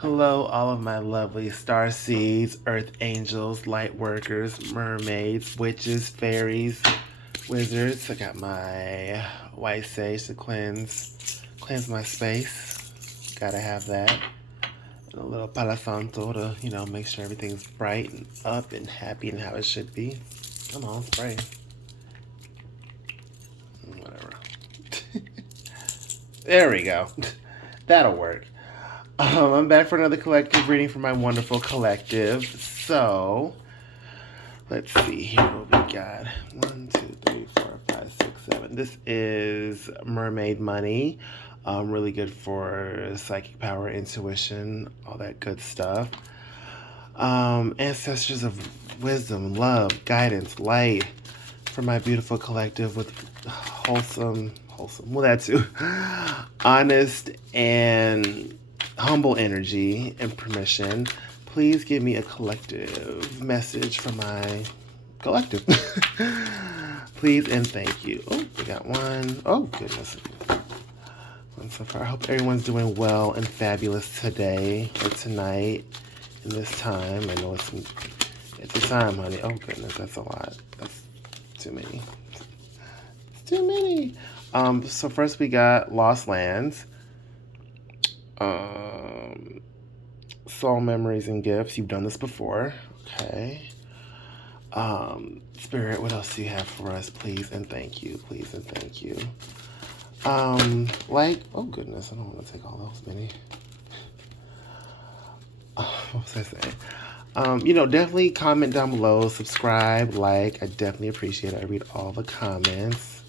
Hello, all of my lovely star seeds, earth angels, light workers, mermaids, witches, fairies, wizards. I got my white sage to cleanse my space. Gotta have that. And a little palo santo to, make sure everything's bright and up and happy and how it should be. Come on, spray. Whatever. There we go. That'll work. I'm back for another collective reading from my wonderful collective. So, let's see here what we got. 1, 2, 3, 4, 5, 6, 7. This is Mermaid Money. Really good for psychic power, intuition, all that good stuff. Ancestors of wisdom, love, guidance, light for my beautiful collective with wholesome, well, that too, honest and humble energy and permission. Please give me a collective message for my collective. Please and thank you. Oh, we got one. Oh, goodness. One so far. I hope everyone's doing well and fabulous today or tonight in this time. I know it's a time, honey. Oh, goodness. That's a lot. That's too many. It's too many. So first we got Lost Lands. Soul memories and gifts. You've done this before. Okay. Spirit, what else do you have for us? Please and thank you. Please and thank you. Oh goodness, I don't want to take all those many. What was I saying? Definitely comment down below, subscribe, like. I definitely appreciate it. I read all the comments.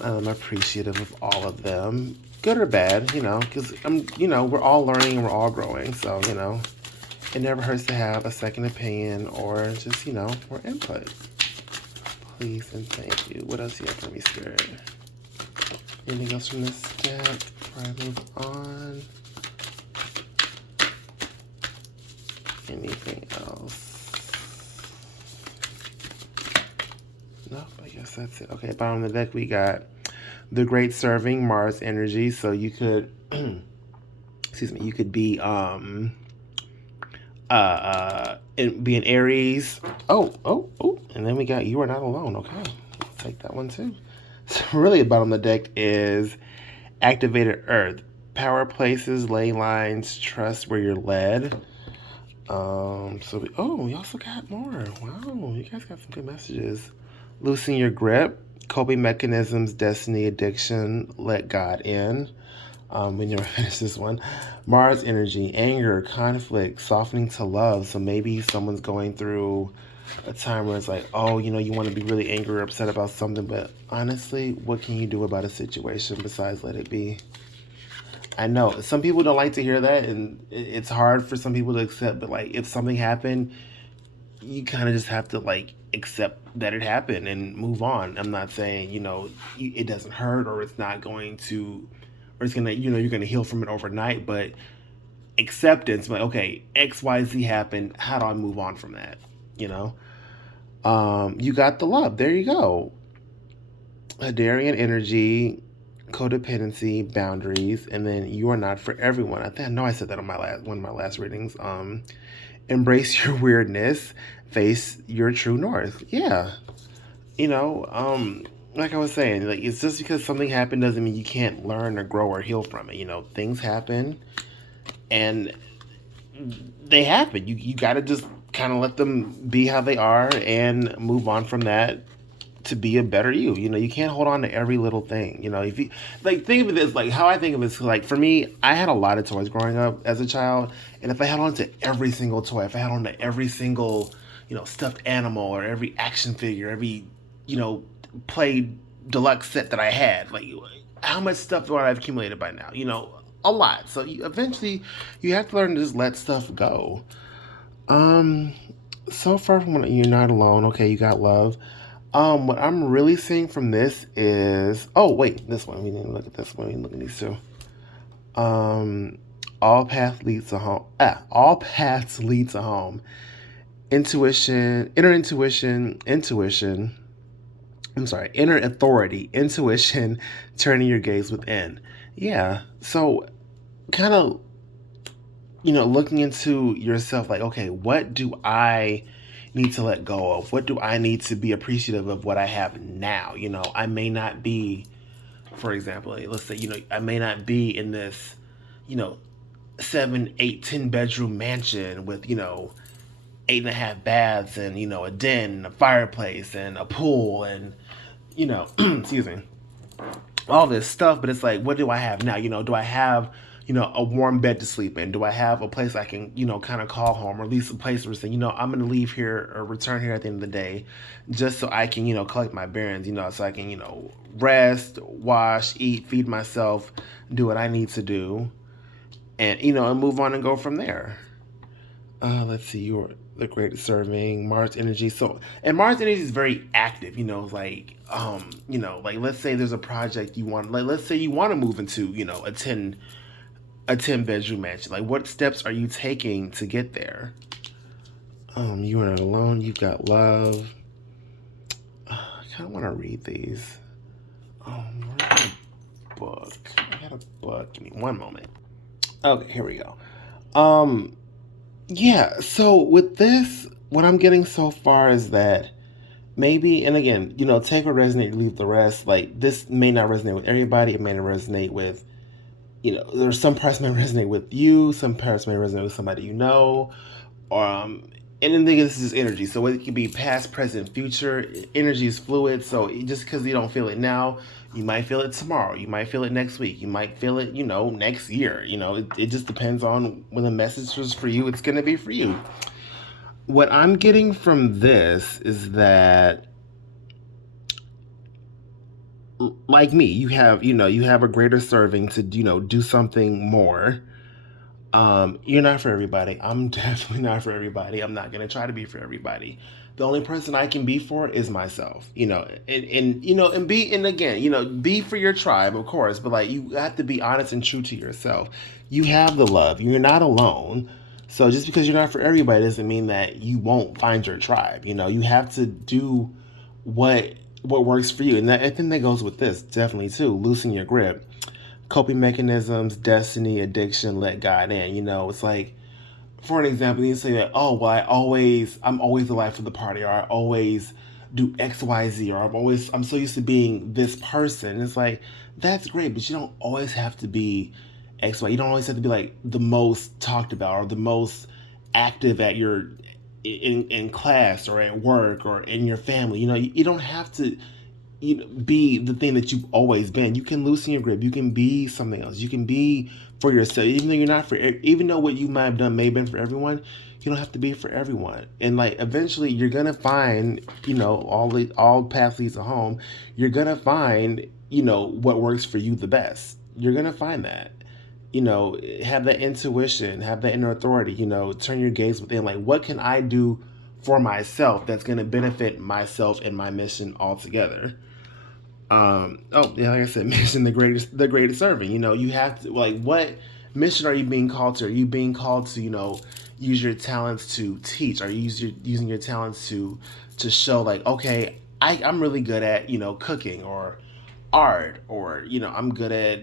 I'm appreciative of all of them, good or bad, because we're all learning and we're all growing. So, it never hurts to have a second opinion or just, more input. Please and thank you. What else do you have for me, Spirit? Anything else from this deck before I move on? Anything else? Nope, I guess that's it. Okay, bottom of the deck we got the Great Serving, Mars energy. So you could, excuse me, you could be be an Aries. Oh, and then we got You Are Not Alone. Okay, I'll take that one too. So really, the bottom of the deck is Activated Earth, power places, ley lines, trust where you're led. We also got more. Wow, you guys got some good messages. Loosen your grip, coping mechanisms, destiny, addiction, let God in. We never finished this one. Mars energy, anger, conflict, softening to love. So maybe someone's going through a time where it's like, oh, you want to be really angry or upset about something, but honestly, what can you do about a situation besides let it be? I know some people don't like to hear that, and it's hard for some people to accept. But like, if something happened, you kind of just have to like accept that it happened and move on. I'm not saying it doesn't hurt or it's not going to, or it's gonna you're gonna heal from it overnight. But acceptance, like okay, X Y Z happened. How do I move on from that? You know. You got the love. There you go. Hadarian energy, codependency, boundaries, and then you are not for everyone. I know I said that on my one of my last readings. Embrace your weirdness, face your true north. Yeah, like I was saying, like it's just because something happened doesn't mean you can't learn or grow or heal from it. Things happen, and they happen. You got to just kind of let them be how they are and move on from that to be a better you. You can't hold on to every little thing. If you like think of it as like how I think of it is like for me, I had a lot of toys growing up as a child, and if I held on to every single toy, if I held on to every single, stuffed animal or every action figure, every, play deluxe set that I had, like how much stuff do I have accumulated by now? A lot. So eventually you have to learn to just let stuff go. Um so far from You're Not Alone. Okay, you got love. What I'm really seeing from this is, oh wait, this one. We didn't look at this one. We didn't look at these two. Um, all paths lead to home. All paths lead to home. Intuition, inner intuition, intuition. I'm sorry, inner authority, intuition, turning your gaze within. Yeah. So, kind of. looking into yourself, like, okay, what do I need to let go of? What do I need to be appreciative of what I have now? I may not be, for example, let's say, I may not be in this, you know, 7, 8, 10 bedroom mansion with, 8.5 baths and, a den, a fireplace and a pool and, excuse me, all this stuff, but it's like, what do I have now? Do I have, a warm bed to sleep in? Do I have a place I can, kind of call home, or at least a place where saying, I'm going to leave here or return here at the end of the day, just so I can, collect my bearings, so I can, rest, wash, eat, feed myself, do what I need to do, and, and move on and go from there. Let's see, you're the great serving Mars energy. So, and Mars energy is very active. Like let's say there's a project you want. Like let's say you want to move into, a ten bedroom mansion. Like what steps are you taking to get there? You are not alone. You've got love. I kind of want to read these. Where's my book? I had a book. Give me one moment. Okay, here we go. Um, Yeah, so with this, what I'm getting so far is that maybe, and again, take what resonate, leave the rest. Like this may not resonate with everybody. It may not resonate with, there's some parts may resonate with you, some parts may resonate with somebody you know. And then this is energy, so it can be past, present, future. Energy is fluid, so just because you don't feel it now, you might feel it tomorrow. You might feel it next week. You might feel it, next year. It just depends on when the message was for you. It's gonna be for you. What I'm getting from this is that, like me, you have a greater serving to, do something more. You're not for everybody. I'm definitely not for everybody. I'm not gonna try to be for everybody. The only person I can be for is myself. And again, be for your tribe, of course, but like you have to be honest and true to yourself. You have the love. You're not alone. So just because you're not for everybody doesn't mean that you won't find your tribe. You have to do what what works for you. And I think that goes with this definitely too. Loosen your grip, coping mechanisms, destiny, addiction, let God in. It's like, for an example, you say that, oh, well, I'm always the life of the party, or I always do X, Y, Z, or I'm so used to being this person. It's like, that's great, but you don't always have to be X, Y. You don't always have to be like the most talked about or the most active at your in class or at work or in your family. You don't have to be the thing that you've always been. You can loosen your grip. You can be something else. You can be for yourself, even though you're not for. Even though what you might have done may have been for everyone, you don't have to be for everyone. And like eventually, you're gonna find, all paths leads to home. You're gonna find, what works for you the best. You're gonna find that. Have that intuition, have that inner authority. Turn your gaze within. Like, what can I do for myself that's gonna benefit myself and my mission altogether? Oh yeah, like I said, mission the greatest serving. You have to, like, what mission are you being called to? Are you being called to, use your talents to teach? Are you using your talents to show, like, okay, I'm really good at, cooking or art, or I'm good at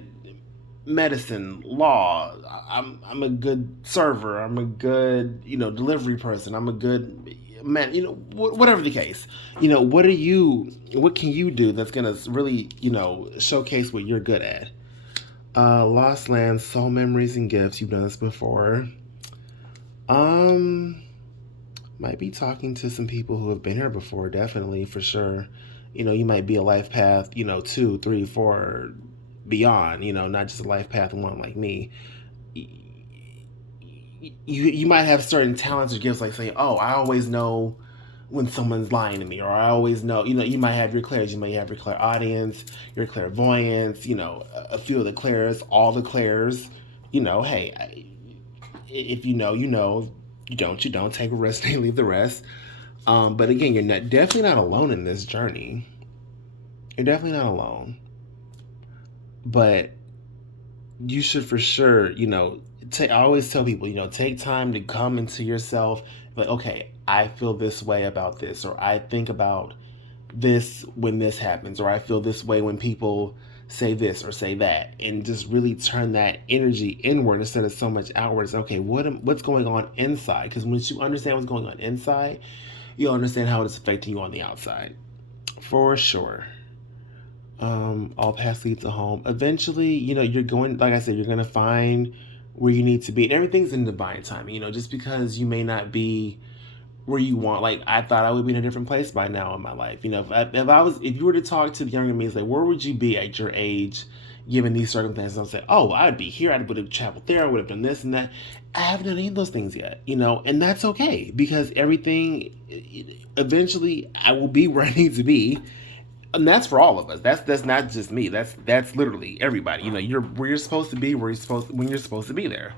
medicine, law. I'm a good server. I'm a good, delivery person. I'm a good man. Whatever the case. What can you do that's gonna really, showcase what you're good at? Lost lands, soul memories and gifts. You've done this before. Um, might be talking to some people who have been here before. Definitely, for sure. You might be a life path, 2, 3, 4 beyond. Not just a life path one like me. You might have certain talents or gifts, like saying, "Oh, I always know when someone's lying to me," or "I always know." You might have your clairs, you might have your clairaudience, your clairvoyance. A few of the clairs, all the clairs. Hey, if you know, you know. You don't, you don't. Take a rest and leave the rest. But again, you're definitely not alone in this journey. You're definitely not alone. But you should for sure, I always tell people, take time to come into yourself. Like, okay, I feel this way about this, or I think about this when this happens, or I feel this way when people say this or say that, and just really turn that energy inward instead of so much outward. It's okay, what's going on inside? Because once you understand what's going on inside, you'll understand how it's affecting you on the outside. For sure. All paths lead to home. Eventually, you're going, like I said, you're going to find where you need to be. And everything's in divine timing, just because you may not be where you want. Like, I thought I would be in a different place by now in my life. If you were to talk to the younger me, it's like, where would you be at your age, given these circumstances? I'll say, oh, I'd be here. I would have traveled there. I would have done this and that. I haven't done any of those things yet, and that's okay, because everything, eventually, I will be where I need to be. And that's for all of us. That's not just me. That's literally everybody. You're where you're supposed to be, when you're supposed to be there.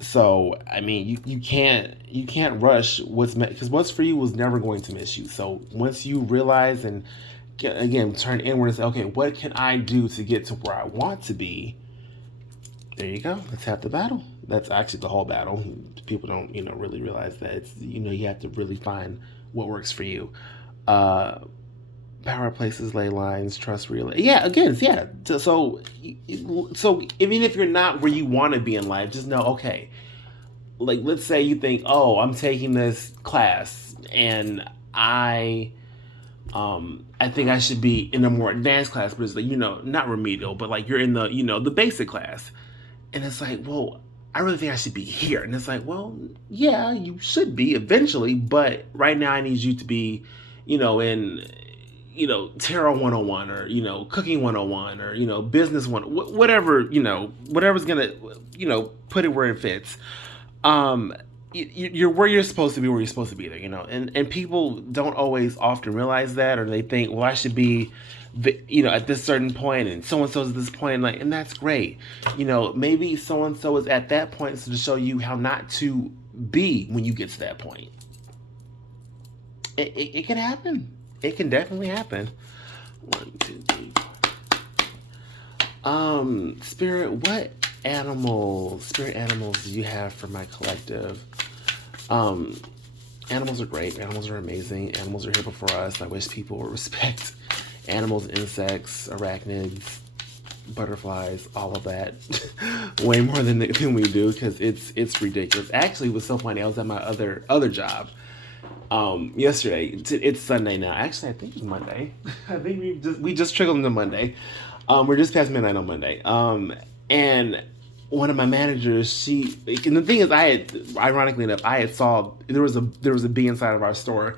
So I mean, you can't rush what's meant, because what's for you was never going to miss you. So once you realize and again turn inward and say, okay, what can I do to get to where I want to be? There you go. That's half the battle. That's actually the whole battle. People don't really realize that it's you have to really find what works for you. Uh, Power places, ley lines, trust relay. Yeah, again, yeah. So even if you're not where you want to be in life, just know, okay, like let's say you think, oh, I'm taking this class and I think I should be in a more advanced class, but it's like, not remedial, but like you're in the, the basic class. And it's like, well, I really think I should be here. And it's like, well, yeah, you should be eventually, but right now I need you to be, in tarot 101, or cooking 101, or business one, whatever, whatever's gonna put it where it fits. You're where you're supposed to be, where you're supposed to be there, and people don't always often realize that, or they think, well, I should be at this certain point, and so and so's at this point, like, and that's great. Maybe so and so is at that point, so to show you how not to be when you get to that point. It can happen. It can definitely happen. 1, 2, 3, 4. Spirit animals do you have for my collective? Animals are great. Animals are amazing. Animals are here before us. I wish people would respect animals, insects, arachnids, butterflies, all of that, way more than we do, because it's ridiculous. Actually, it was so funny. I was at my other job yesterday. It's Sunday now. Actually, I think it's Monday. I think we just trickled into Monday. We're just past midnight on Monday. And one of my managers, and the thing is, ironically enough, I had saw there was a bee inside of our store,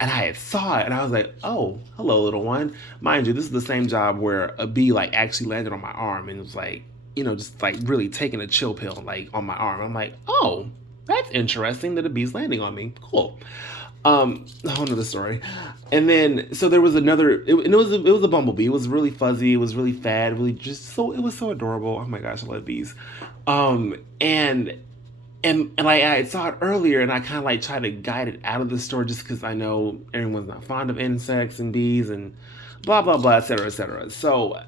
and I had saw it, and I was like, oh, hello, little one. Mind you, this is the same job where a bee like actually landed on my arm, and it was like, just like really taking a chill pill like on my arm. I'm like, oh, that's interesting that a bee's landing on me. Cool. A whole nother story. And then, so there was another, and it was a bumblebee. It was really fuzzy. It was really fat. Really it was so adorable. Oh my gosh, I love bees. And like I saw it earlier, and I kind of like tried to guide it out of the store, just because I know everyone's not fond of insects and bees and blah, blah, blah, et cetera, et cetera. So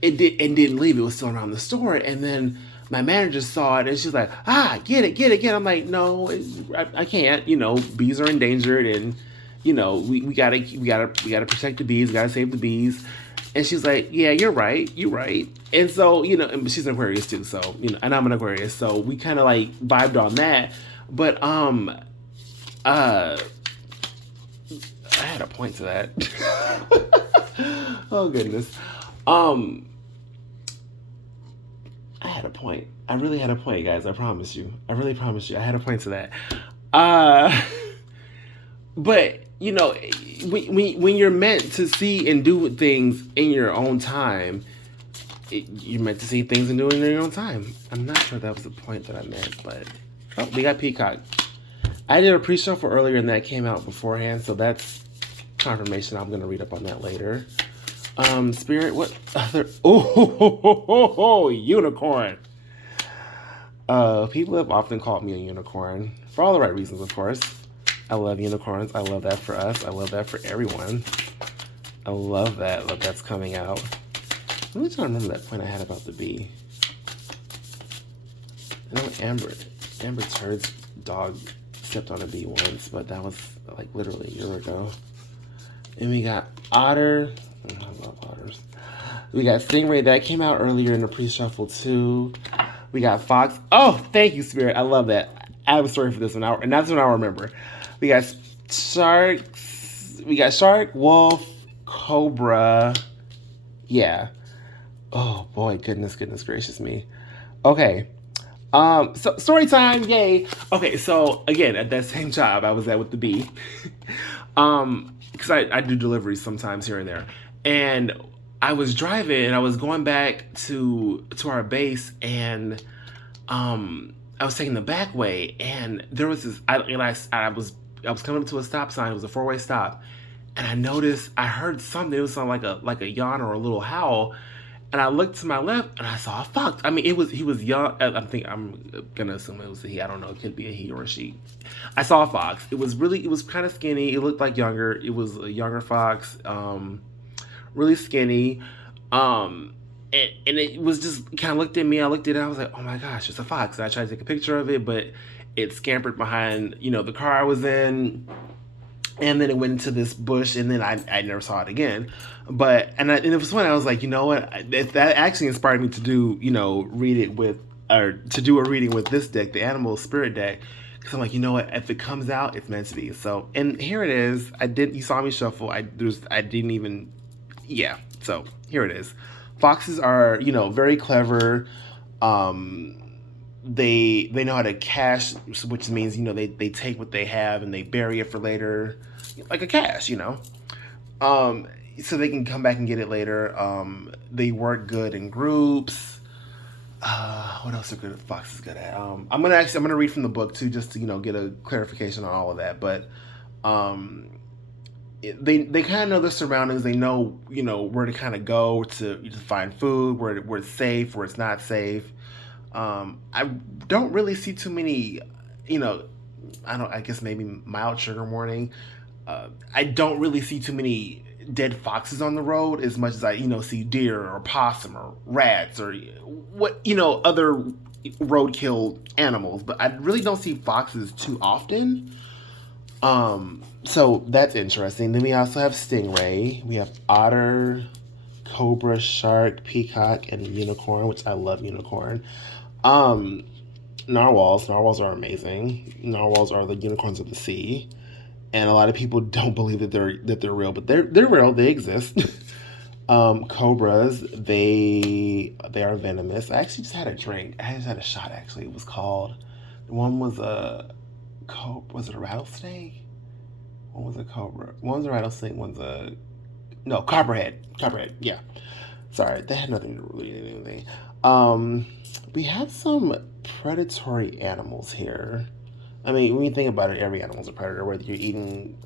didn't leave. It was still around the store. And then my manager saw it, and she's like, get it. I'm like, no, I can't. Bees are endangered, and we gotta protect the bees. We gotta save the bees. And she's like, yeah, you're right. And so, and she's an Aquarius too. So, and I'm an Aquarius. So we kind of like vibed on that. But, I had a point to that. Oh goodness. I had a point. I really had a point, guys. I promise you. I really promise you. I had a point to that. But when you're meant to see and do things in your own time, you're meant to see things and do it in your own time. I'm not sure that was the point that I meant, but we got Peacock. I did a pre-show for earlier, and that came out beforehand, so that's confirmation. I'm gonna read up on that later. Spirit, what other? Oh, unicorn. People have often called me a unicorn for all the right reasons, of course. I love unicorns. I love that for us. I love that for everyone. I love that. Look, that's coming out. Let me try to remember that point I had about the bee. I know Amber Turd's dog stepped on a bee once, but that was like literally a year ago. And we got Otter. I love otters. We got Stingray that came out earlier in the pre-shuffle too. We got Fox. Oh, thank you, Spirit. I love that. I have a story for this one, and that's what I remember. We got sharks. We got shark, wolf, cobra. Yeah. Oh boy, goodness gracious me. Okay. So story time, yay. Okay, so again, at that same job I was at with the bee. Because I do deliveries sometimes here and there. And I was driving and I was going back to our base, and I was taking the back way, and there was this I was coming up to a stop sign. It was a four-way stop. And I heard something. It was something like a yawn or a little howl. And I looked to my left and I saw a fox. I mean, he was young. I'm gonna assume it was a he. I don't know. It could be a he or a she. I saw a fox. It was kind of skinny. It looked like younger. It was a younger fox, really skinny. And it was just kind of looked at me. I looked at it. I was like, oh my gosh, it's a fox. And I tried to take a picture of it, but it scampered behind the car I was in. And then it went into this bush, and then I never saw it again. And it was when I was like, you know what? That actually inspired me to do, read it with, or to do a reading with this deck, the Animal Spirit deck. Because I'm like, you know what? If it comes out, it's meant to be. So, and here it is. You saw me shuffle. I didn't even, yeah. So here it is. Foxes are, very clever. They know how to cache, which means they take what they have and they bury it for later, like a cache, so they can come back and get it later. They work good in groups. What else are good foxes good at? I'm gonna read from the book too, just to get a clarification on all of that. But they kind of know their surroundings. They know where to kind of go to find food, where it's safe, where it's not safe. I don't really see too many, I guess maybe mild trigger warning. I don't really see too many dead foxes on the road as much as I, see deer or possum or rats or other roadkill animals. But I really don't see foxes too often. So that's interesting. Then we also have stingray. We have otter, cobra, shark, peacock, and unicorn, which I love unicorn. Narwhals are amazing. Narwhals are the unicorns of the sea, and a lot of people don't believe that they're real, but they're real. They exist. Cobras, they are venomous. I actually just had a drink. I just had a shot. Actually, it was called. One was was it a rattlesnake? One was a cobra. One was a rattlesnake. Copperhead. Copperhead. Yeah. Sorry, that had nothing to really do with anything. We have some predatory animals here. I mean, when you think about it, every animal's a predator, whether you're eating,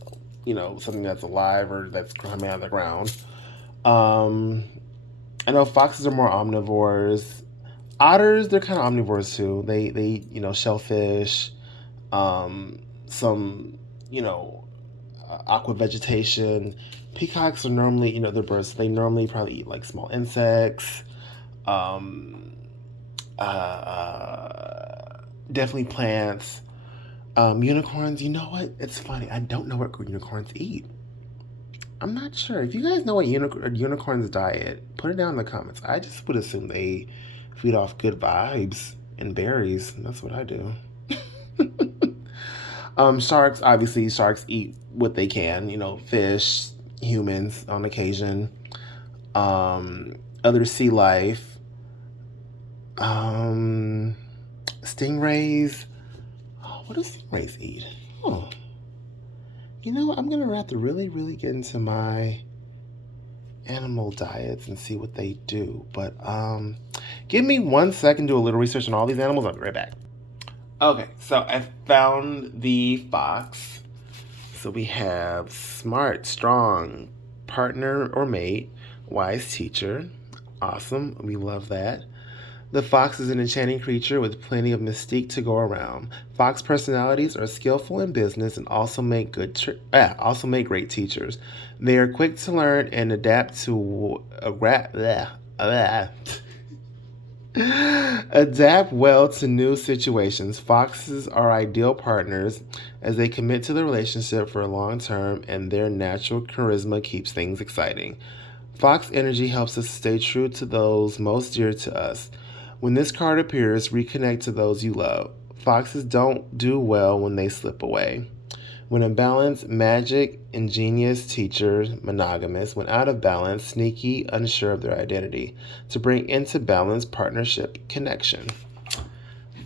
something that's alive or that's coming out of the ground. I know foxes are more omnivores. Otters, they're kind of omnivores too. They shellfish, some, aqua vegetation. Peacocks are normally, they're birds. They normally probably eat like small insects. Definitely plants. Unicorns, you know what? It's funny. I don't know what unicorns eat. I'm not sure. If you guys know what unicorn's diet, put it down in the comments. I just would assume they feed off good vibes and berries. That's what I do. Sharks, obviously, sharks eat what they can. Fish, humans on occasion. Other sea life. Stingrays. Oh, what do stingrays eat? Oh. You know what? I'm going to have to really, really get into my animal diets and see what they do. But give me 1 second, do a little research on all these animals. I'll be right back. Okay, so I found the fox. So we have smart, strong, partner or mate, wise teacher. Awesome. We love that. The fox is an enchanting creature with plenty of mystique to go around. Fox personalities are skillful in business and also make great teachers. They are quick to learn and adapt adapt well to new situations. Foxes are ideal partners as they commit to the relationship for a long term, and their natural charisma keeps things exciting. Fox energy helps us stay true to those most dear to us. When this card appears, reconnect to those you love. Foxes don't do well when they slip away. When in balance, magic, ingenious, teacher, monogamous. When out of balance, sneaky, unsure of their identity. To bring into balance, partnership, connection.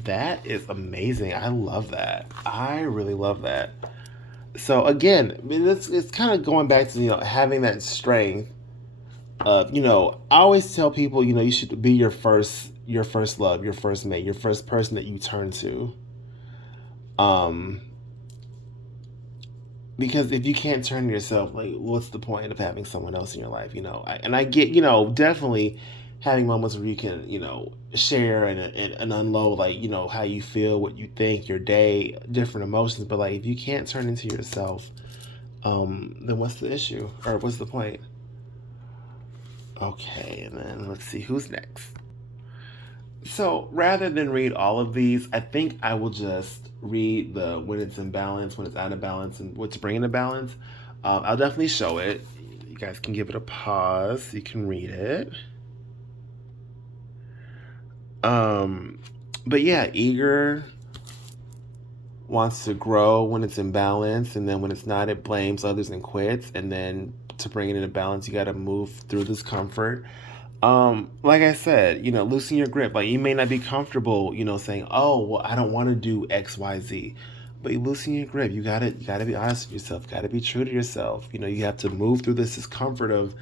That is amazing. I love that. I really love that. So again, I mean, it's kind of going back to having that strength of I always tell people you should be your first love, your first mate, your first person that you turn to. Um, because if you can't turn to yourself, like, what's the point of having someone else in your life? And I get, definitely having moments where you can, share and unload, like, how you feel, what you think, your day, different emotions. But like, if you can't turn into yourself, then what's the issue or what's the point? Okay, and then let's see who's next. So rather than read all of these, I think I will just read the when it's in balance, when it's out of balance, and what's bringing the balance. I'll definitely show it. You guys can give it a pause. You can read it. But yeah, eager wants to grow when it's in balance, and then when it's not, it blames others and quits. And then to bring it into balance, you got to move through discomfort. Like I said, loosen your grip. Like you may not be comfortable, saying, "Oh, well, I don't want to do X, Y, Z," but you loosen your grip. You gotta be honest with yourself. Got to be true to yourself. You have to move through this discomfort of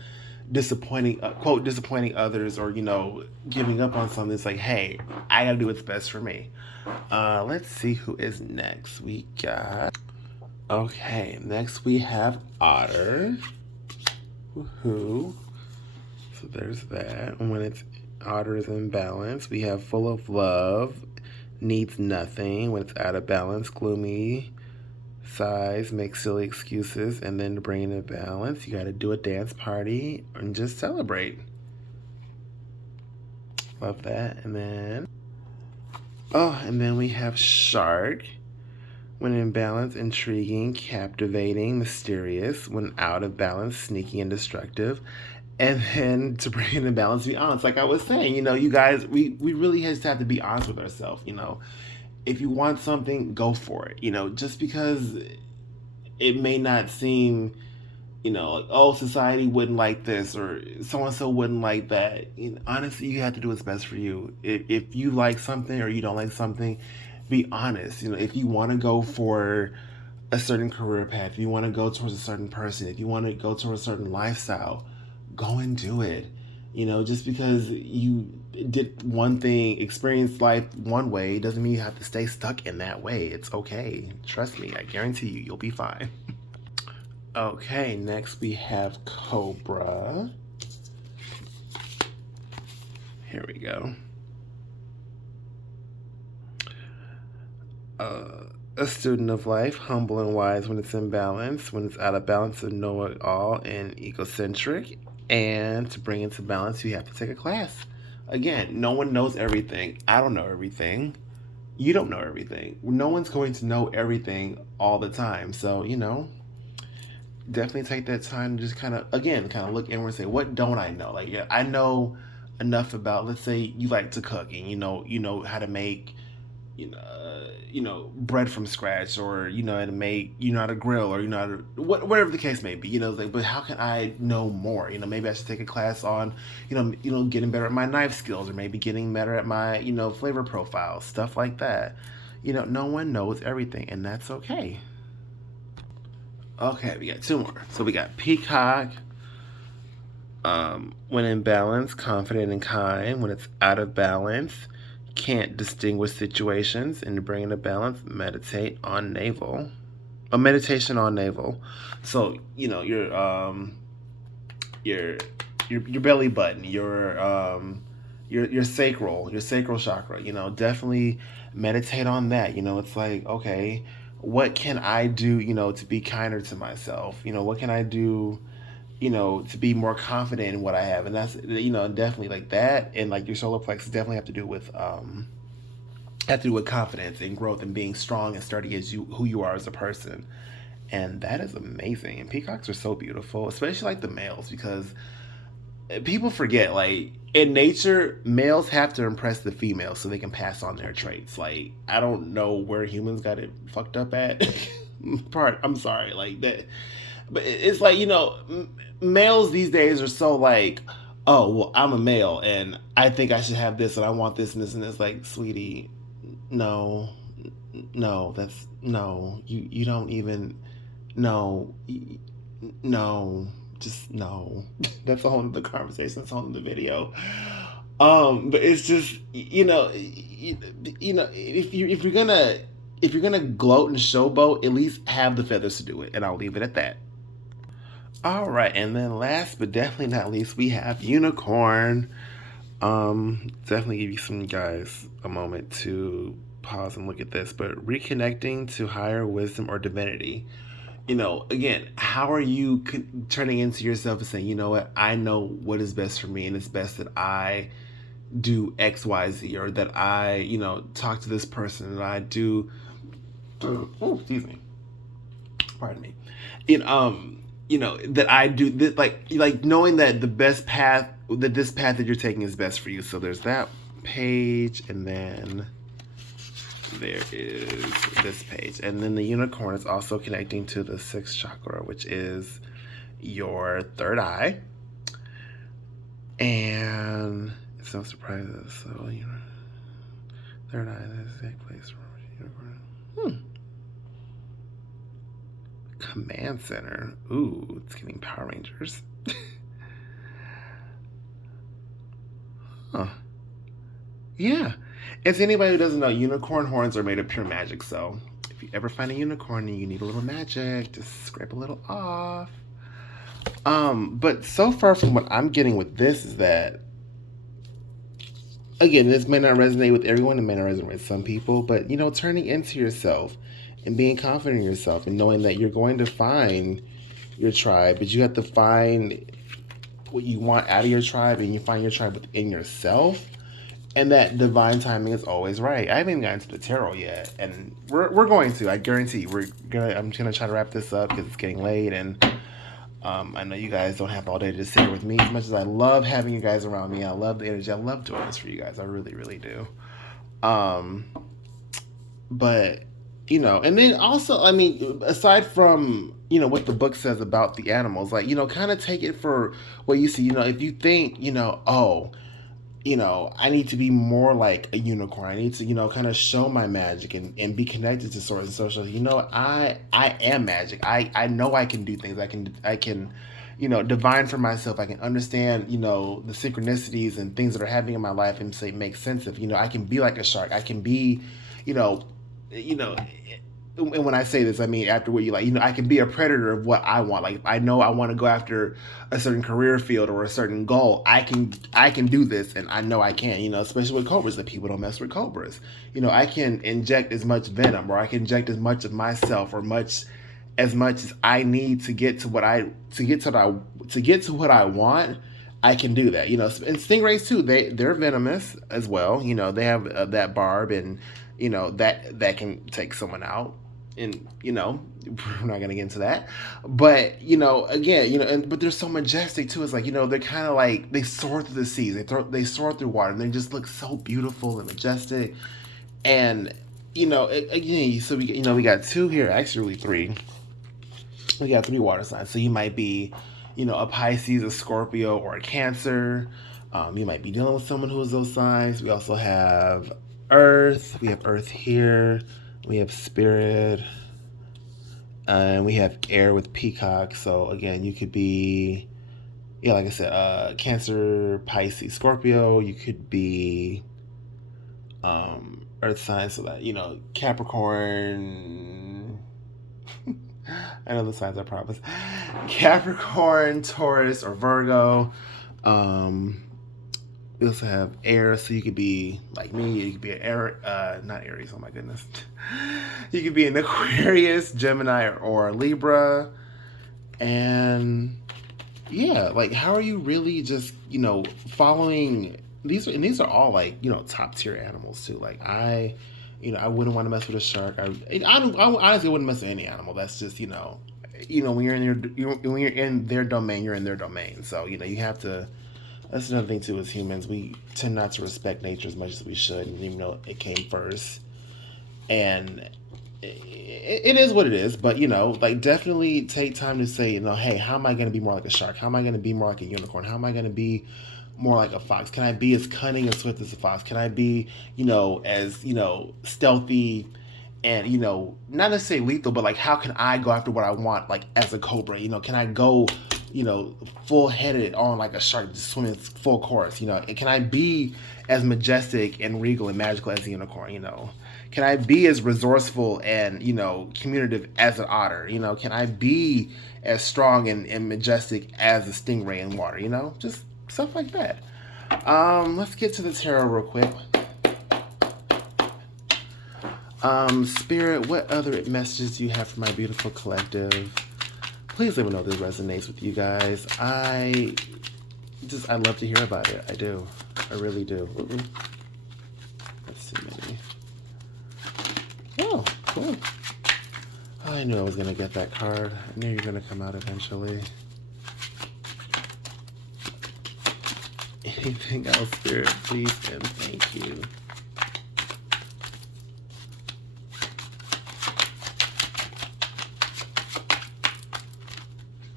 disappointing, quote, disappointing others, or giving up on something. It's like, hey, I gotta do what's best for me. Let's see who is next. We got okay. Next we have Otter. Woohoo! So there's that. When it's Otter is in balance, we have full of love, needs nothing. When it's out of balance, gloomy, sighs, makes silly excuses, and then to bring it in balance, you got to do a dance party and just celebrate. Love that. And then we have Shark. When in balance, intriguing, captivating, mysterious. When out of balance, sneaky and destructive. And then to bring it in balance, be honest. Like I was saying, you guys, we really just have to be honest with ourselves. If you want something, go for it. Just because it may not seem, like, oh, society wouldn't like this or so and so wouldn't like that. Honestly, you have to do what's best for you. If you like something or you don't like something, be honest. If you want to go for a certain career path, if you want to go towards a certain person, if you want to go towards a certain lifestyle, go and do it. Just because you did one thing, experienced life one way, doesn't mean you have to stay stuck in that way. It's okay. Trust me, I guarantee you'll be fine. Okay, next we have Cobra. Here we go. A student of life, humble and wise when it's in balance. When it's out of balance, a know-it-all and egocentric. And to bring it to balance, you have to take a class. Again, no one knows everything. I don't know everything. You don't know everything. No one's going to know everything all the time. So, definitely take that time to just kind of look inward and say, what don't I know? Like, yeah, I know enough about, let's say you like to cook and you know how to make bread from scratch, or how to make, how to grill, or how to whatever the case may be. Like, but how can I know more? Maybe I should take a class on, getting better at my knife skills, or maybe getting better at my, flavor profiles, stuff like that. No one knows everything, and that's okay. Okay, we got two more. So we got Peacock. When in balance, confident and kind. When it's out of balance, can't distinguish situations. And to bring it to balance, meditate on navel. A meditation on navel. So your belly button, your sacral chakra. Definitely meditate on that. It's like, okay, what can I do? To be kinder to myself. What can I do? To be more confident in what I have, and that's definitely like that, and like your solar plexus definitely have to do with confidence and growth and being strong and sturdy as who you are as a person, and that is amazing. And peacocks are so beautiful, especially like the males, because people forget, like, in nature, males have to impress the females so they can pass on their traits. Like, I don't know where humans got it fucked up at. I'm sorry, like that. But it's like, males these days are so like, oh, well, I'm a male and I think I should have this and I want this and this and it's like, sweetie, no, no, that's no, you don't even, no, no, just no. That's a whole other conversation. That's a whole other video. But it's just if you're gonna gloat and showboat, at least have the feathers to do it. And I'll leave it at that. All right, and then last but definitely not least, we have unicorn. Definitely give you some guys a moment to pause and look at this, but reconnecting to higher wisdom or divinity. Again, how are you turning into yourself and saying, you know what, I know what is best for me, and it's best that I do X, Y, Z, or that I, talk to this person, and I do. Oh, excuse me. Pardon me. That I do this, like knowing that the best path, that this path that you're taking is best for you. So there's that page, and then there is this page, and then the unicorn is also connecting to the sixth chakra, which is your third eye. And it's no surprise that third eye, the exact place for unicorn. Command center. Ooh, it's getting Power Rangers. Huh. Yeah. And to anybody who doesn't know, unicorn horns are made of pure magic. So if you ever find a unicorn and you need a little magic, just scrape a little off. But so far from what I'm getting with this is that, again, this may not resonate with everyone, it may not resonate with some people, but turning into yourself and being confident in yourself and knowing that you're going to find your tribe, but you have to find what you want out of your tribe, and you find your tribe within yourself, and that divine timing is always right. I haven't even gotten to the tarot yet, and we're going to. I guarantee I'm gonna try to wrap this up because it's getting late, and I know you guys don't have all day to just sit here with me. As much as I love having you guys around me, I love the energy. I love doing this for you guys. I really, really do. But and then also, I mean, aside from what the book says about the animals, like kind of take it for what you see. If you think oh, I need to be more like a unicorn. I need to, kind of show my magic and be connected to source and social. I am magic. I know I can do things. I can, divine for myself. I can understand, the synchronicities and things that are happening in my life and say make sense of. I can be like a shark. I can be, and when I say this, I mean after what you like. I can be a predator of what I want. Like, I know I want to go after a certain career field or a certain goal. I can do this, and I know I can. Especially with cobras, that people don't mess with cobras. I can inject as much venom, or I can inject as much of myself, or as much as I need to get to what I want. I can do that. And stingrays too. They're venomous as well. They have that barb, and that can take someone out. And we're not gonna get into that, but again, but they're so majestic too. It's like they're kind of like, they soar through the seas, they soar through water, and they just look so beautiful and majestic. And again, so we got two here, actually really three. We got three water signs. So you might be a Pisces, a Scorpio, or a Cancer. You might be dealing with someone who is those signs. We also have Earth. We have Earth here. We have Spirit, and we have Air with Peacock. So again, you could be, like I said, Cancer, Pisces, Scorpio. You could be Earth signs, so that Capricorn. I know the signs, I promise. Capricorn, Taurus, or Virgo. We also have air, so you could be like me. You could be an air, not Aries. Oh my goodness. You could be an Aquarius, Gemini, or Libra. And yeah, like, how are you really just following these? And these are all like top tier animals too. Like I wouldn't want to mess with a shark. I honestly wouldn't mess with any animal. That's just when you're in their domain, you're in their domain. So you have to That's another thing too. As humans, we tend not to respect nature as much as we should, even though it came first. And it is what it is. But like definitely take time to say, hey, how am I going to be more like a shark? How am I going to be more like a unicorn? How am I going to be more like a fox? Can I be as cunning and swift as a fox? Can I be, as stealthy and not necessarily lethal, but like how can I go after what I want, like as a cobra? Can I go, full headed on like a shark just swimming full course? And can I be as majestic and regal and magical as a unicorn? Can I be as resourceful and communicative as an otter? Can I be as strong and majestic as a stingray in water? Just stuff like that. Let's get to the tarot real quick. Spirit, what other messages do you have for my beautiful collective? Please let me know if this resonates with you guys. I love to hear about it. I do. I really do. That's too many. Oh, cool. I knew I was going to get that card. I knew you were going to come out eventually. Anything else, Spirit, please and thank you.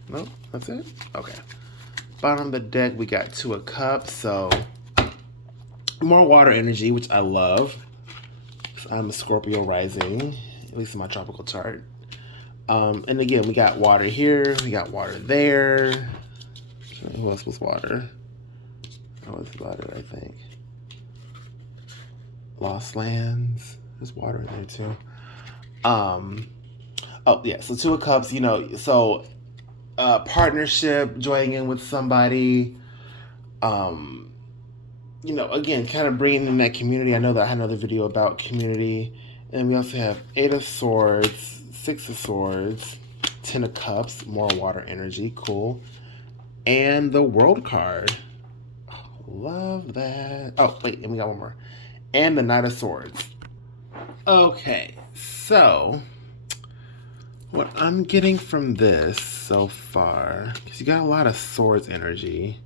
Nope, that's it? Okay. Bottom of the deck, we got Two of Cups, so more water energy, which I love. I'm a Scorpio rising, at least in my tropical chart. And again, we got water here, we got water there. Who else was water? Oh, it's water, I think. Lost Lands. There's water in there too. Oh yeah, so Two of Cups, so partnership, joining in with somebody, again, kind of bringing in that community. I know that I had another video about community. And we also have Eight of Swords, Six of Swords, Ten of Cups, more water energy, cool. And the World card. Oh, love that. Oh, wait, and we got one more. And the Knight of Swords. Okay, so what I'm getting from this so far, because you got a lot of swords energy.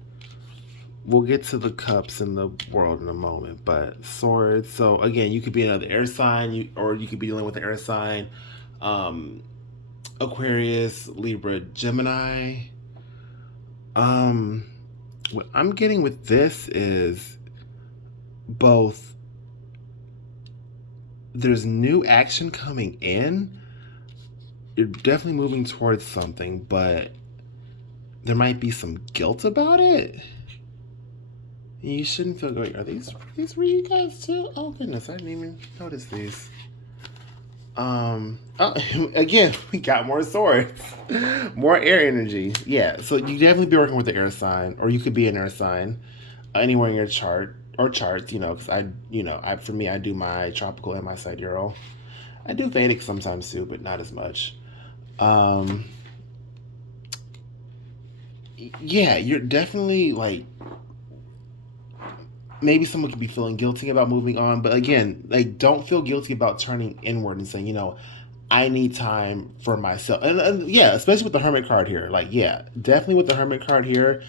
We'll get to the cups and the world in a moment, but swords. So again, you could be another air sign, or you could be dealing with an air sign. Aquarius, Libra, Gemini. What I'm getting with this is both there's new action coming in. You're definitely moving towards something, but there might be some guilt about it. You shouldn't feel good. Are these for you guys too? Oh goodness, I didn't even notice these. Oh, again, we got more swords, more air energy. Yeah, so you definitely be working with the air sign, or you could be an air sign anywhere in your chart or charts. Because for me, I do my tropical and my sidereal. I do Vedic sometimes too, but not as much. Yeah, you're definitely like, maybe someone could be feeling guilty about moving on, but again, like, don't feel guilty about turning inward and saying, I need time for myself. And yeah, especially with the Hermit card here. Like, yeah, definitely with the Hermit card here,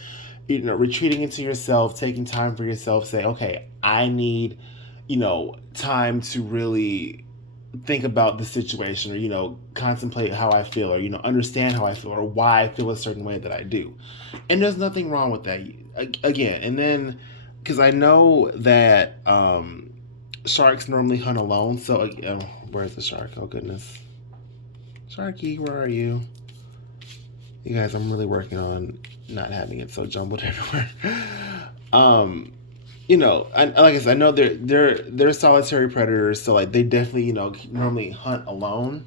retreating into yourself, taking time for yourself, say, okay, I need, time to really think about the situation, or contemplate how I feel, or understand how I feel, or why I feel a certain way that I do. And there's nothing wrong with that. Again, and then because I know that sharks normally hunt alone. So where's the shark? Oh goodness, Sharky, where are you? You guys, I'm really working on not having it so jumbled everywhere. Like I said, I know they're solitary predators, so like they definitely normally hunt alone.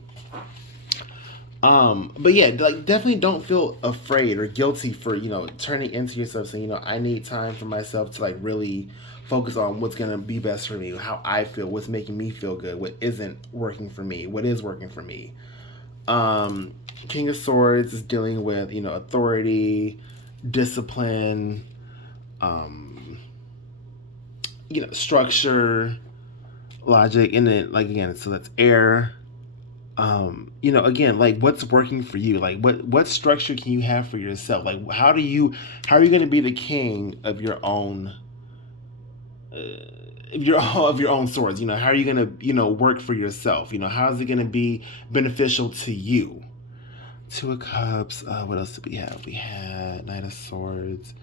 But yeah, like definitely don't feel afraid or guilty for turning into yourself, saying I need time for myself to like really focus on what's gonna be best for me, how I feel, what's making me feel good, what isn't working for me, what is working for me. King of Swords is dealing with authority, discipline, structure, logic, and then like again, so that's air. Again, like what's working for you? Like what structure can you have for yourself? Like how are you going to be the king of your own of your own swords? How are you going to work for yourself? How is it going to be beneficial to you? Two of Cups. What else did we have? We had Knight of Swords.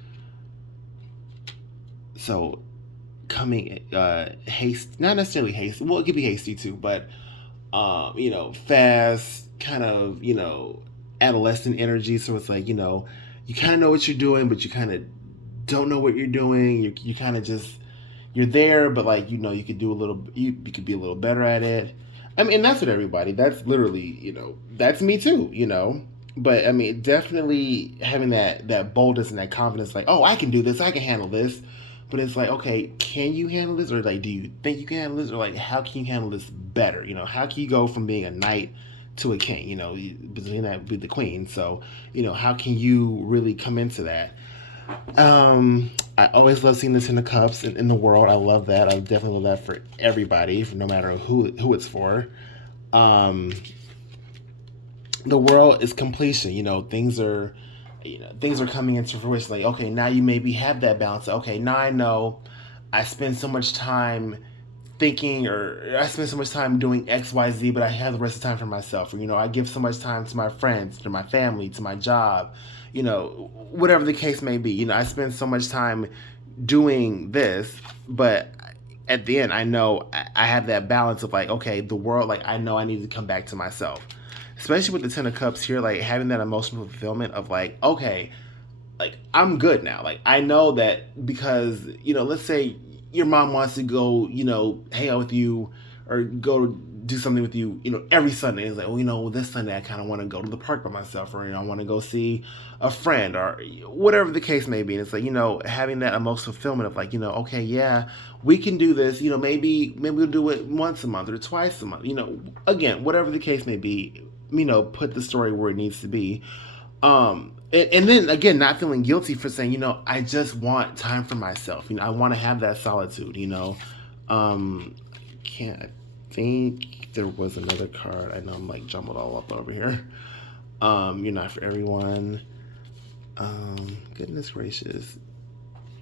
So coming haste, not necessarily haste. Well, it could be hasty too, but fast, kind of, adolescent energy. So it's like, you kind of know what you're doing, but you kind of don't know what you're doing. You kind of just, you're there, but like, you could do a little, you could be a little better at it. I mean, that's what everybody, that's literally, that's me too, But I mean, definitely having that boldness and that confidence, like, oh, I can do this, I can handle this. But it's like, okay, can you handle this, or like, do you think you can handle this, or like, how can you handle this better? How can you go from being a knight to a king? Between that be the queen. So, how can you really come into that? I always love seeing the Ten of Cups in the world. I love that. I definitely love that for everybody, no matter who it's for. Um, the world is completion. Things are coming into fruition. Like, okay, now you maybe have that balance. Okay, now I know I spend so much time thinking, or I spend so much time doing X, Y, Z, but I have the rest of the time for myself. Or, I give so much time to my friends, to my family, to my job, whatever the case may be. I spend so much time doing this, but at the end, I know I have that balance of like, okay, the world, like, I know I need to come back to myself. Especially with the Ten of Cups here, like having that emotional fulfillment of like, okay, like I'm good now. Like I know that because, let's say your mom wants to go, hang out with you or go do something with you, every Sunday. It's like, this Sunday I kind of want to go to the park by myself, or, I want to go see a friend, or whatever the case may be. And it's like, having that emotional fulfillment of like, okay, yeah, we can do this, maybe we'll do it once a month or twice a month, again, whatever the case may be, put the story where it needs to be. And then again, not feeling guilty for saying, I just want time for myself. I want to have that solitude. Can't. I think there was another card. I know I'm like jumbled all up over here. You're not for everyone. Goodness gracious.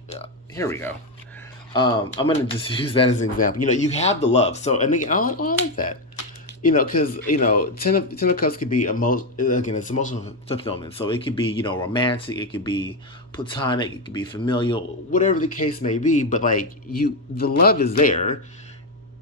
Yeah, here we go. I'm gonna just use that as an example. You have the love. So, and again, I like that. Because Ten of Cups could be it's emotional fulfillment. So it could be romantic, it could be platonic, it could be familial, whatever the case may be. But like the love is there.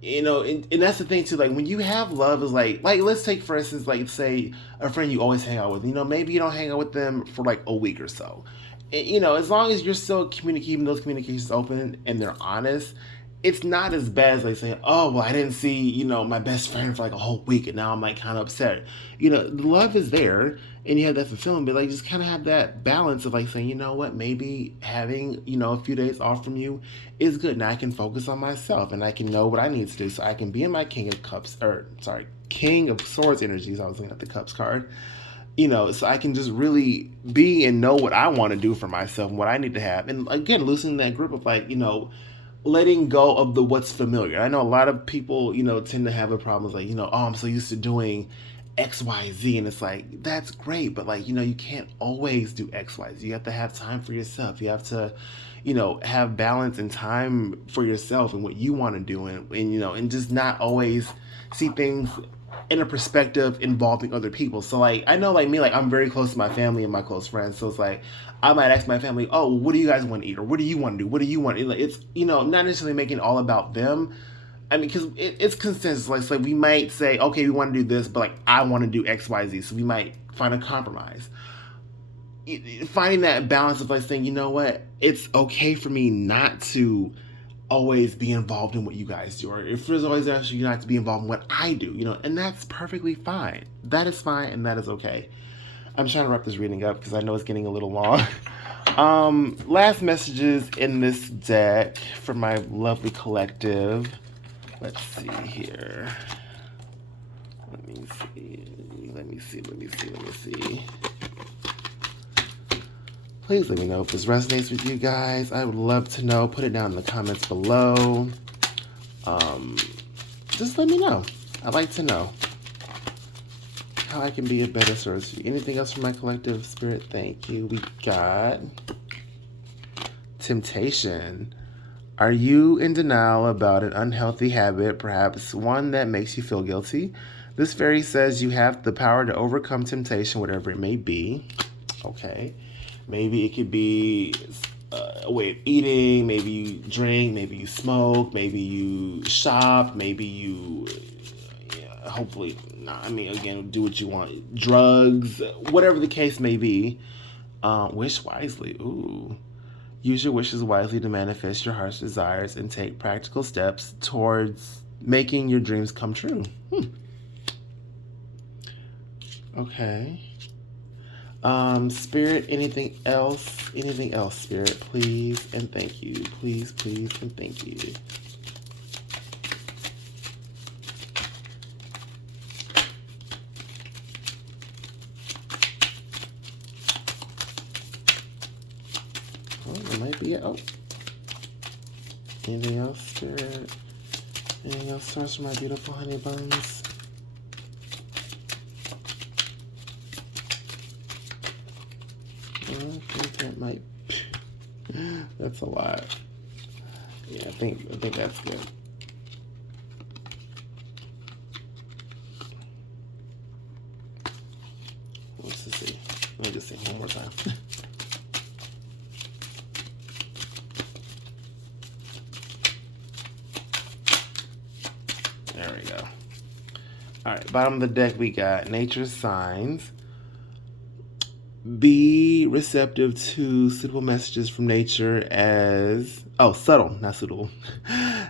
And that's the thing too. Like when you have love, is like let's take for instance, like say a friend you always hang out with. Maybe you don't hang out with them for like a week or so. And, as long as you're still keeping those communications open and they're honest, it's not as bad as like saying, oh, well, I didn't see, my best friend for like a whole week and now I'm like kind of upset. Love is there and you have that fulfillment, but like just kind of have that balance of like saying, you know what, maybe having, a few days off from you is good. Now I can focus on myself and I can know what I need to do so I can be in my King of Swords energies. I was looking at the Cups card. So I can just really be and know what I want to do for myself and what I need to have. And again, loosening that grip of like, letting go of the what's familiar. I know a lot of people, tend to have a problem with like, oh, I'm so used to doing X, Y, Z. And it's like, that's great. But like, you can't always do X, Y, Z. You have to have time for yourself. You have to, have balance and time for yourself and what you want to do. And just not always see things in a perspective involving other people. So like I know like me, like I'm very close to my family and my close friends. So it's like I might ask my family, oh, what do you guys want to eat? Or what do you want to do? What do you want to eat? Like, it's, not necessarily making it all about them. I mean, because it's consensus. Like, so we might say, okay, we want to do this, but like I want to do X, Y, Z. So we might find a compromise. Finding that balance of like saying, you know what, it's okay for me not to always be involved in what you guys do, or if there's always actually not to be involved in what I do, and that's perfectly fine. That is fine, and that is okay. I'm trying to wrap this reading up because I know it's getting a little long. Last messages in this deck for my lovely collective. Let's see here. Let me see. Please let me know if this resonates with you guys. I would love to know. Put it down in the comments below. Just let me know. I'd like to know. how I can be a better service to you. Anything else from my collective spirit? Thank you. We got temptation. Are you in denial about an unhealthy habit, perhaps one that makes you feel guilty? This fairy says you have the power to overcome temptation, whatever it may be. Okay. Maybe it could be a way of eating, maybe you drink, maybe you smoke, maybe you shop, maybe you, hopefully, not, I mean, again, do what you want. Drugs, whatever the case may be. Wish wisely. Ooh. Use your wishes wisely to manifest your heart's desires and take practical steps towards making your dreams come true. Okay. Spirit, anything else? Anything else, Spirit, please and thank you. Please, please, and thank you. Oh, it might be it. Oh. Anything else, Spirit? Anything else, source for my beautiful honey buns? I think that might. That's a lot. Yeah, I think that's good. Let's just see. Let me just see one more time. There we go. All right, bottom of the deck we got nature's signs. Be receptive to suitable messages from nature subtle, not suitable.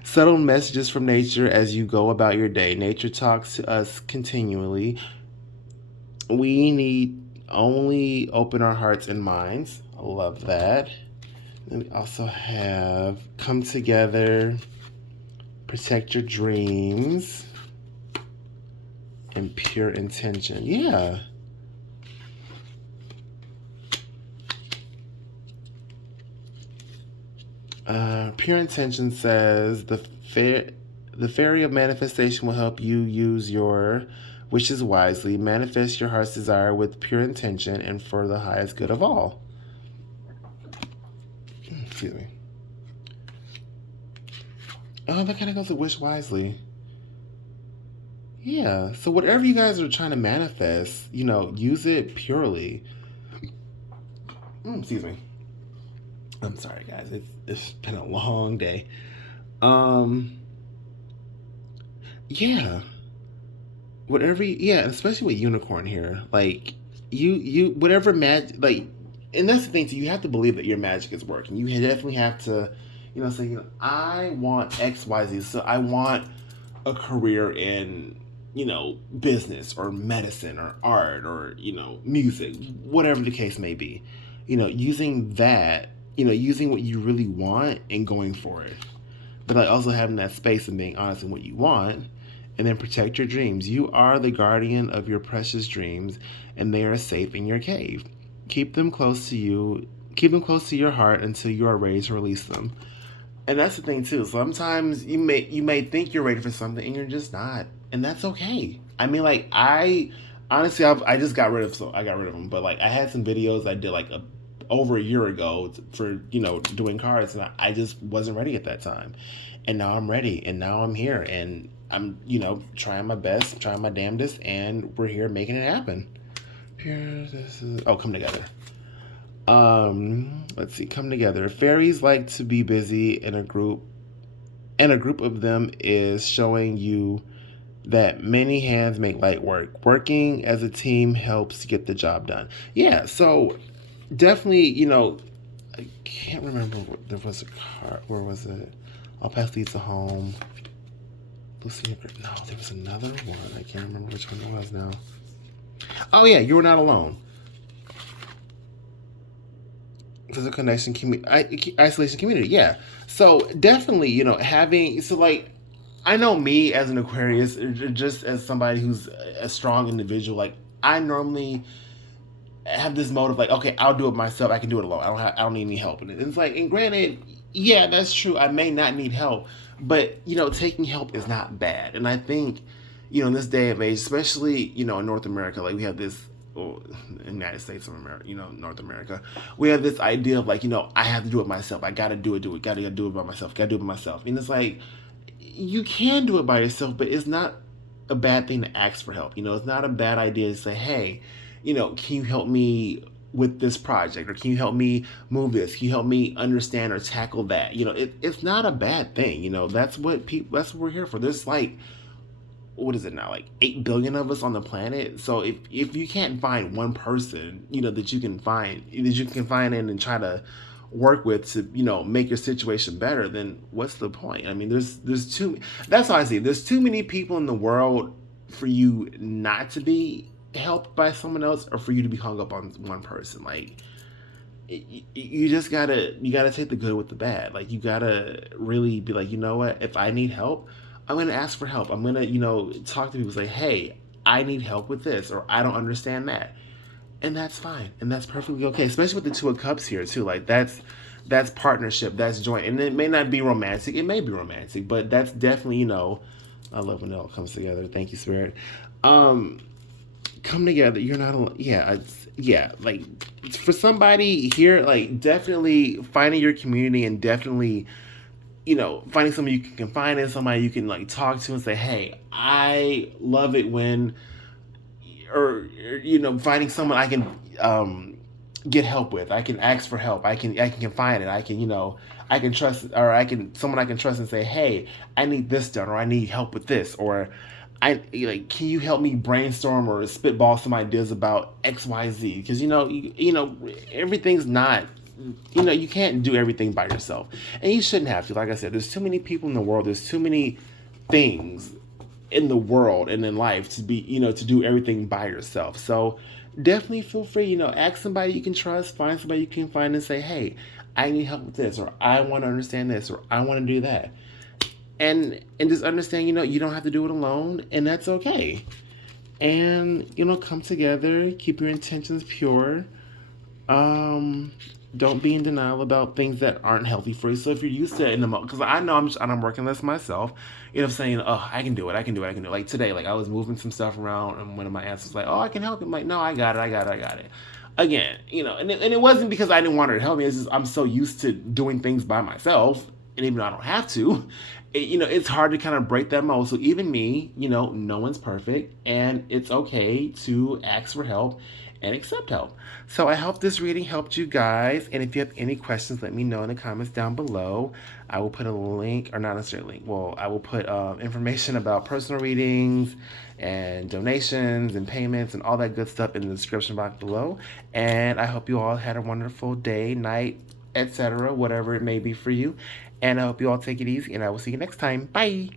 Subtle messages from nature as you go about your day. Nature talks to us continually. We need only open our hearts and minds. I love that. Then we also have come together, protect your dreams, and pure intention. Yeah. Pure intention says the fairy of manifestation will help you use your wishes wisely, manifest your heart's desire with pure intention and for the highest good of all. Excuse me. Oh, that kind of goes to wish wisely. Yeah, so whatever you guys are trying to manifest, use it purely. Excuse me. I'm sorry, guys. It's been a long day. Yeah. Especially with unicorn here. Like, you whatever magic, like, and that's the thing too. You have to believe that your magic is working. You definitely have to, say, I want X, Y, Z. So I want a career in, business or medicine or art or music, whatever the case may be. Using that. Using what you really want and going for it. But like also having that space and being honest in what you want. And then protect your dreams. You are the guardian of your precious dreams and they are safe in your cave. Keep them close to you. Keep them close to your heart until you are ready to release them. And that's the thing too. Sometimes you may think you're ready for something and you're just not. And that's okay. I mean, like, I honestly I just got rid of them. But like I had some videos I did like over a year ago for doing cards, and I just wasn't ready at that time, and now I'm ready, and now I'm here, and I'm trying my best, trying my damnedest, and we're here making it happen. Here, come together. Let's see, come together. Fairies like to be busy in a group, and a group of them is showing you that many hands make light work. Working as a team helps get the job done. Yeah, so definitely, I can't remember. There was a card. Where was it? I'll pass these to home. Lucy, no, there was another one. I can't remember which one it was now. Oh yeah, you were not alone. There's a connection, isolation community. Yeah. So definitely, having like. I know me as an Aquarius, just as somebody who's a strong individual. Like I normally have this mode of like, okay, I'll do it myself. I can do it alone. I don't need any help. And it's like, and granted, yeah, that's true. I may not need help, but taking help is not bad. And I think, in this day of age, especially, in North America, like we have this, or in the United States of America, North America, we have this idea of like, I have to do it myself. I gotta do it, gotta do it by myself, gotta do it by myself. And it's like, you can do it by yourself, but it's not a bad thing to ask for help. It's not a bad idea to say, hey, can you help me with this project, or can you help me move this? Can you help me understand or tackle that? It's not a bad thing. That's what people. That's what we're here for. There's like, what is it now? Like 8 billion of us on the planet. So if you can't find one person, that you can find in and try to work with to make your situation better, then what's the point? I mean, there's too. That's how I see it. There's too many people in the world for you not to be helped by someone else, or for you to be hung up on one person. Like, you just gotta take the good with the bad. Like, you gotta really be like, you know what, if I need help, I'm gonna ask for help. I'm gonna talk to people, say, hey, I need help with this, or I don't understand that. And that's fine, and that's perfectly okay, especially with the Two of Cups here too. Like, that's partnership, that's joint. And it may not be romantic, it may be romantic, but that's definitely, I love when it all comes together. Thank you, Spirit. um come together. You're not alone. Yeah, yeah. Like, for somebody here, like, definitely finding your community, and definitely, finding somebody you can confide in, somebody you can like talk to and say, hey, I love it when, or finding someone I can get help with. I can ask for help. I can confide in. I can trust, or someone I can trust and say, hey, I need this done, or I need help with this, or can you help me brainstorm or spitball some ideas about XYZ? Because everything's not, you can't do everything by yourself, and you shouldn't have to. Like I said, there's too many people in the world. There's too many things in the world and in life to be, to do everything by yourself. So definitely feel free, ask somebody you can trust, find somebody you can find and say, hey, I need help with this, or I want to understand this, or I want to do that. And just understand, you don't have to do it alone, and that's okay. And come together, keep your intentions pure. um don't be in denial about things that aren't healthy for you. So if you're used to it in the moment, because I know I'm working this myself, saying, oh, I can do it, I can do it, I can do it. Like today, like I was moving some stuff around, and one of my aunts was like, oh, I can help you. I'm like, no, I got it, I got it. Again, and it wasn't because I didn't want her to help me. It's just I'm so used to doing things by myself, and even though I don't have to, it's hard to kind of break that mold. So even me, no one's perfect, and it's okay to ask for help and accept help. So I hope this reading helped you guys. And if you have any questions, let me know in the comments down below. I will put a link, or not necessarily a link. Well, I will put information about personal readings and donations and payments and all that good stuff in the description box below. And I hope you all had a wonderful day, night, etc., whatever it may be for you. And I hope you all take it easy, and I will see you next time. Bye.